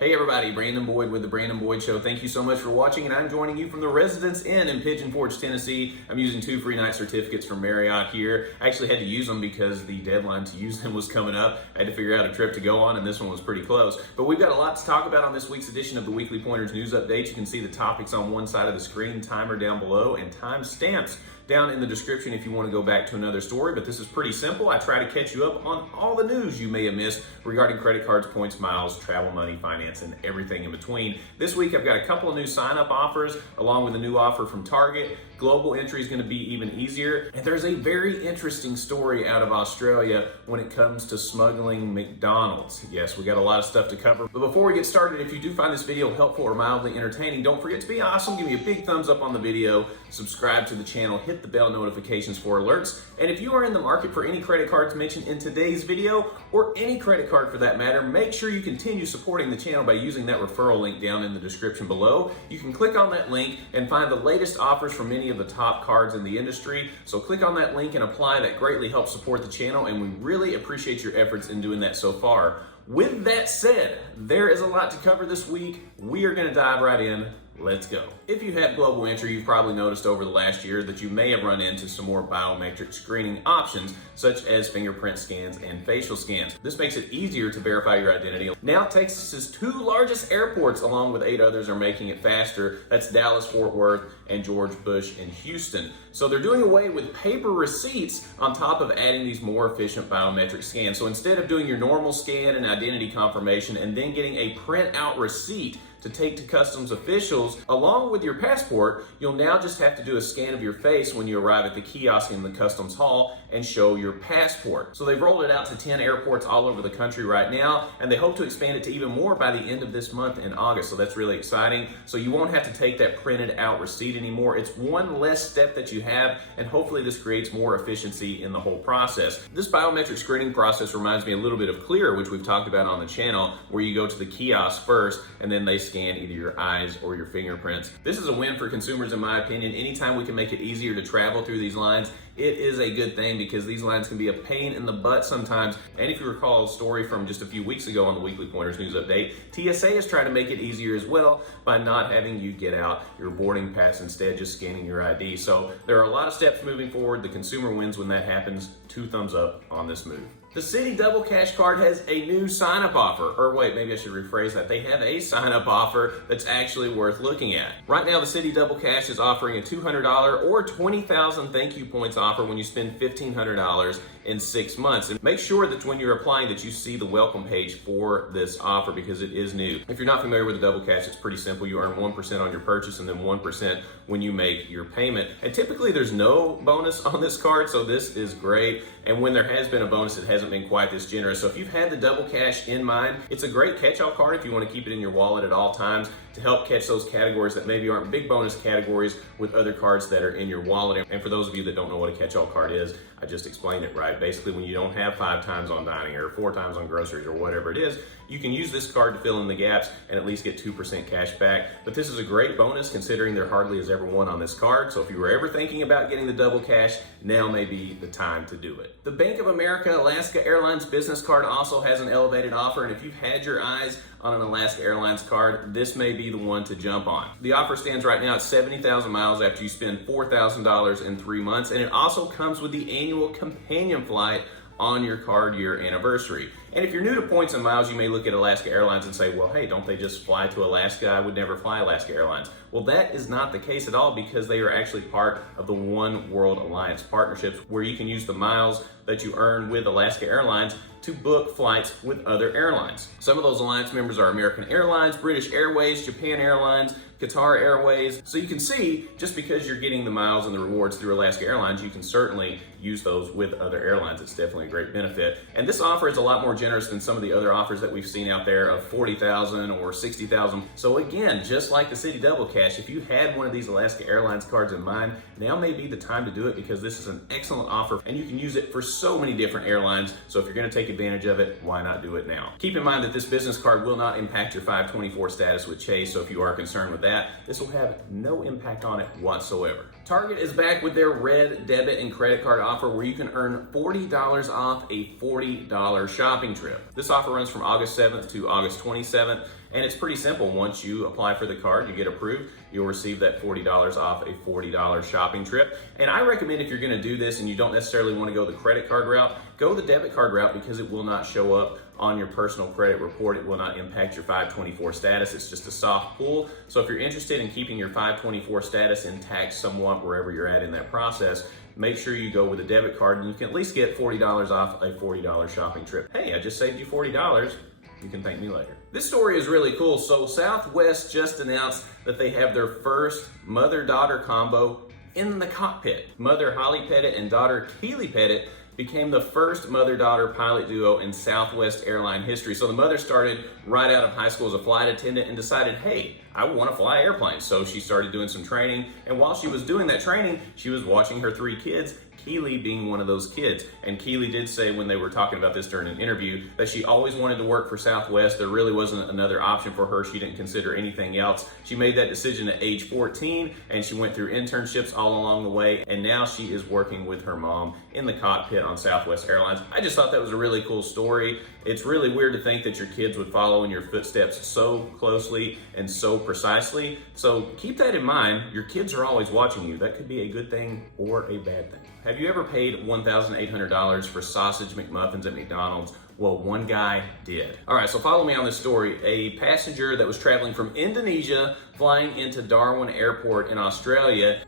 Hey everybody, Brandon Boyd with The Brandon Boyd Show. Thank you so much for watching, and I'm joining you from the Residence Inn in Pigeon Forge, Tennessee. I'm using 2 free night certificates from Marriott here. I actually had to use them because the deadline to use them was coming up. I had to figure out a trip to go on, and this one was pretty close. But we've got a lot to talk about on this week's edition of the Weekly Pointers News Update. You can see the topics on one side of the screen, timer down below, and timestamps down in the description if you want to go back to another story. But this is pretty simple. I try to catch you up on all the news you may have missed regarding credit cards, points, miles, travel, money, finance, and everything in between. This week I've got a couple of new sign-up offers along with a new offer from Target. Global entry is going to be even easier. And there's a very interesting story out of Australia when it comes to smuggling McDonald's. Yes, we got a lot of stuff to cover. But before we get started, if you do find this video helpful or mildly entertaining, don't forget to be awesome. Give me a big thumbs up on the video, subscribe to the channel, hit the bell notifications for alerts. And if you are in the market for any credit cards mentioned in today's video, or any credit card for that matter, make sure you continue supporting the channel by using that referral link down in the description below. You can click on that link and find the latest offers from many of the top cards in the industry. So click on that link and apply. That greatly helps support the channel, and we really appreciate your efforts in doing that so far. With that said, there is a lot to cover this week. We are going to dive right in. Let's go. If you have global entry, you've probably noticed over the last year that you may have run into some more biometric screening options, such as fingerprint scans and facial scans. This makes it easier to verify your identity. Now, Texas's 2 largest airports, along with 8 others, are making it faster. That's Dallas, Fort Worth, and George Bush in Houston. So they're doing away with paper receipts on top of adding these more efficient biometric scans. So instead of doing your normal scan and identity confirmation and then getting a printout receipt to take to customs officials along with your passport, you'll now just have to do a scan of your face when you arrive at the kiosk in the customs hall and show your passport. So they've rolled it out to 10 airports all over the country right now, and they hope to expand it to even more by the end of this month in August. So that's really exciting. So you won't have to take that printed out receipt anymore. It's one less step that you have, and hopefully this creates more efficiency in the whole process. This biometric screening process reminds me a little bit of Clear, which we've talked about on the channel, where you go to the kiosk first and then they scan either your eyes or your fingerprints. This is a win for consumers, in my opinion. Anytime we can make it easier to travel through these lines, it is a good thing, because these lines can be a pain in the butt sometimes. And if you recall a story from just a few weeks ago on the Weekly Pointers News Update, TSA is trying to make it easier as well by not having you get out your boarding pass, instead just scanning your ID. So there are a lot of steps moving forward. The consumer wins when that happens. 2 thumbs up on this move. The Citi Double Cash card has a new sign-up offer. Or wait, maybe I should rephrase that. They have a sign-up offer that's actually worth looking at. Right now, the Citi Double Cash is offering a $200 or 20,000 thank you points offer when you spend $1,500 in 6 months. And make sure that when you're applying that you see the welcome page for this offer, because it is new. If you're not familiar with the Double Cash, it's pretty simple. You earn 1% on your purchase and then 1% when you make your payment. And typically there's no bonus on this card, so this is great. And when there has been a bonus, it hasn't been quite this generous. So if you've had the Double Cash in mind, it's a great catch-all card if you want to keep it in your wallet at all times to help catch those categories that maybe aren't big bonus categories with other cards that are in your wallet. And for those of you that don't know what a catch-all card is, I just explained it right. Basically, when you don't have 5 times on dining or 4 times on groceries or whatever it is, you can use this card to fill in the gaps and at least get 2% cash back. But this is a great bonus considering there hardly is ever one on this card. So if you were ever thinking about getting the Double Cash, now may be the time to do it. The Bank of America Alaska Airlines business card also has an elevated offer, and if you've had your eyes on an Alaska Airlines card, this may be the one to jump on. The offer stands right now at 70,000 miles after you spend $4,000 in 3 months, and it also comes with the annual companion flight on your card year anniversary. And if you're new to points and miles, you may look at Alaska Airlines and say, well, hey, don't they just fly to Alaska? I would never fly Alaska Airlines. Well, that is not the case at all, because they are actually part of the One World Alliance partnerships, where you can use the miles that you earn with Alaska Airlines to book flights with other airlines. Some of those alliance members are American Airlines, British Airways, Japan Airlines, Qatar Airways. So you can see, just because you're getting the miles and the rewards through Alaska Airlines, you can certainly use those with other airlines. It's definitely a great benefit. And this offer is a lot more generous than some of the other offers that we've seen out there of 40,000 or 60,000. So again, just like the Citi Double Cash, if you had one of these Alaska Airlines cards in mind, now may be the time to do it, because this is an excellent offer and you can use it for so many different airlines. So if you're going to take advantage of it, why not do it now? Keep in mind that this business card will not impact your 524 status with Chase. So if you are concerned with that, that, this will have no impact on it whatsoever. Target is back with their red debit and credit card offer where you can earn $40 off a $40 shopping trip. This offer runs from August 7th to August 27th, and it's pretty simple. Once you apply for the card, you get approved, you'll receive that $40 off a $40 shopping trip. And I recommend if you're gonna do this and you don't necessarily wanna go the credit card route, go the debit card route because it will not show up on your personal credit report. It will not impact your 524 status. It's just a soft pull. So if you're interested in keeping your 524 status intact somewhat wherever you're at in that process, make sure you go with a debit card and you can at least get $40 off a $40 shopping trip. Hey, I just saved you $40. You can thank me later. This story is really cool. So Southwest just announced that they have their first mother-daughter combo in the cockpit. Mother Holly Pettit and daughter Keely Pettit became the first mother-daughter pilot duo in Southwest airline history. So the mother started right out of high school as a flight attendant and decided, hey, I want to fly airplanes. So she started doing some training. And while she was doing that training, she was watching her 3 kids, Keely being one of those kids. And Keely did say when they were talking about this during an interview that she always wanted to work for Southwest. There really wasn't another option for her. She didn't consider anything else. She made that decision at age 14 and she went through internships all along the way. And now she is working with her mom in the cockpit on Southwest Airlines. I just thought that was a really cool story. It's really weird to think that your kids would follow in your footsteps so closely and so precisely. So keep that in mind. Your kids are always watching you. That could be a good thing or a bad thing. Have you ever paid $1,800 for sausage McMuffins at McDonald's? Well, one guy did. All right, so follow me on this story. A passenger that was traveling from Indonesia flying into Darwin Airport in Australia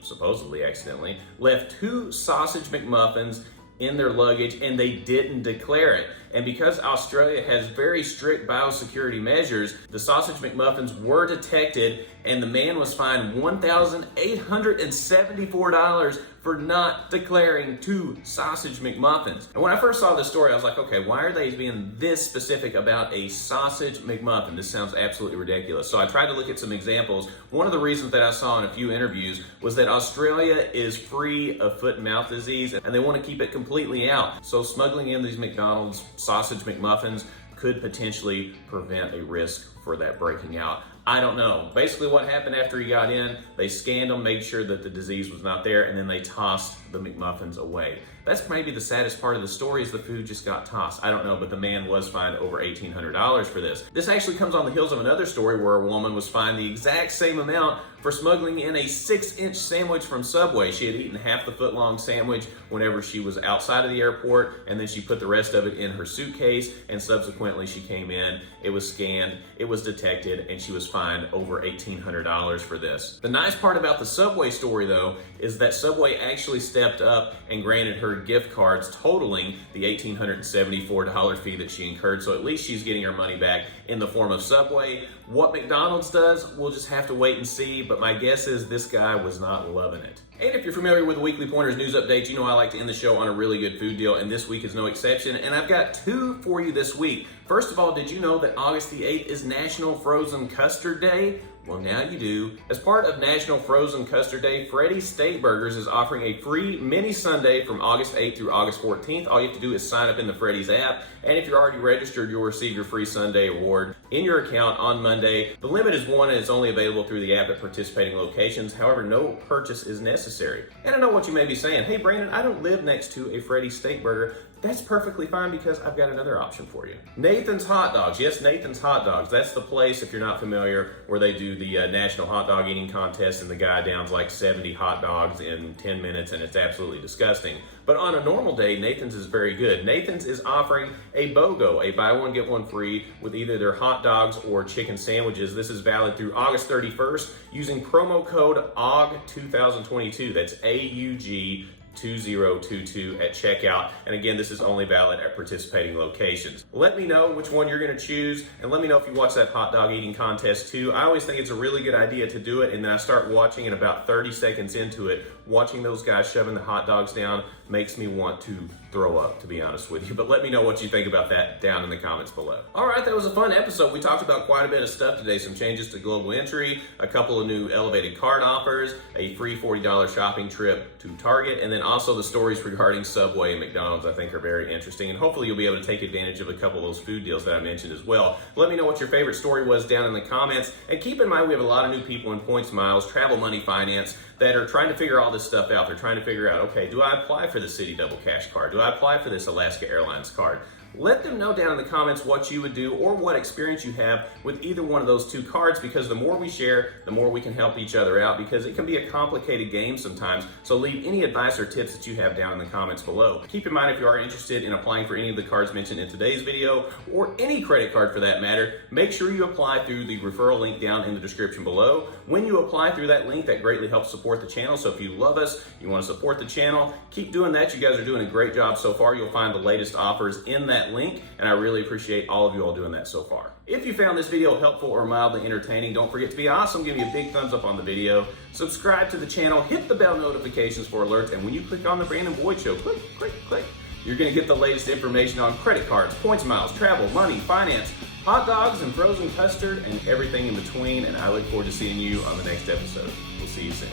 supposedly accidentally, left 2 sausage McMuffins in their luggage and they didn't declare it. And because Australia has very strict biosecurity measures, the sausage McMuffins were detected and the man was fined $1,874 for not declaring 2 sausage McMuffins. And when I first saw this story, I was like, okay, why are they being this specific about a sausage McMuffin? This sounds absolutely ridiculous. So I tried to look at some examples. One of the reasons that I saw in a few interviews was that Australia is free of foot and mouth disease and they want to keep it completely out. So smuggling in these McDonald's sausage McMuffins could potentially prevent a risk for that breaking out. I don't know. Basically what happened after he got in, they scanned them, made sure that the disease was not there, and then they tossed the McMuffins away. That's maybe the saddest part of the story is the food just got tossed. I don't know, but the man was fined over $1,800 for this. This actually comes on the heels of another story where a woman was fined the exact same amount for smuggling in a 6-inch sandwich from Subway. She had eaten half the foot-long sandwich whenever she was outside of the airport, and then she put the rest of it in her suitcase, and subsequently she came in, it was scanned, it was detected, and she was fined over $1,800 for this. The nice part about the Subway story, though, is that Subway actually stepped up and granted her gift cards totaling the $1,874 fee that she incurred, so at least she's getting her money back in the form of Subway. What McDonald's does, we'll just have to wait and see, but my guess is this guy was not loving it. And if you're familiar with the Weekly Pointers news updates, you know I like to end the show on a really good food deal, and this week is no exception, and I've got 2 for you this week. First of all, did you know that August the 8th is National Frozen Custard Day? Well, now you do. As part of National Frozen Custard Day, Freddy Steak Burgers is offering a free mini sundae from August 8th through August 14th. All you have to do is sign up in the Freddy's app, and if you're already registered, you'll receive your free sundae award in your account on Monday. The limit is 1, and it's only available through the app at participating locations. However, no purchase is necessary. And I know what you may be saying. Hey, Brandon, I don't live next to a Freddy Steak Burger. That's perfectly fine because I've got another option for you. Nathan's Hot Dogs. Yes, Nathan's Hot Dogs. That's the place, if you're not familiar, where they do the National Hot Dog Eating Contest and the guy downs like 70 hot dogs in 10 minutes and it's absolutely disgusting. But on a normal day, Nathan's is very good. Nathan's is offering a BOGO, a buy one, get one free with either their hot dogs or chicken sandwiches. This is valid through August 31st using promo code AUG2022. That's AUG 2022 at checkout. And again, this is only valid at participating locations. Let me know which one you're going to choose, and let me know if you watch that hot dog eating contest too. I always think it's a really good idea to do it, and then I start watching, and about 30 seconds into it, watching those guys shoving the hot dogs down makes me want to throw up, to be honest with you. But let me know what you think about that down in the comments below. All right, that was a fun episode. We talked about quite a bit of stuff today. Some changes to global entry, a couple of new elevated card offers, a free $40 shopping trip to Target, and then also the stories regarding Subway and McDonald's I think are very interesting. And hopefully you'll be able to take advantage of a couple of those food deals that I mentioned as well. Let me know what your favorite story was down in the comments. And keep in mind, we have a lot of new people in points, miles, travel, money, finance that are trying to figure all this stuff out. They're trying to figure out, okay, do I apply for the Citi Double Cash card? Do I apply for this Alaska Airlines card? Let them know down in the comments what you would do or what experience you have with either one of those two cards, because the more we share, the more we can help each other out, because it can be a complicated game sometimes. So leave any advice or tips that you have down in the comments below. Keep in mind, if you are interested in applying for any of the cards mentioned in today's video, or any credit card for that matter, make sure you apply through the referral link down in the description below. When you apply through that link, that greatly helps support the channel. So if you love us, you want to support the channel, keep doing that. You guys are doing a great job so far. You'll find the latest offers in that link, and I really appreciate all of you all doing that so far. If you found this video helpful or mildly entertaining, don't forget to be awesome. Give me a big thumbs up on the video. Subscribe to the channel, hit the bell notifications for alerts, and when you click on the Brandon Boyd Show, click, click, click, you're gonna get the latest information on credit cards, points, miles, travel, money, finance, hot dogs, and frozen custard, and everything in between. And I look forward to seeing you on the next episode. We'll see you soon.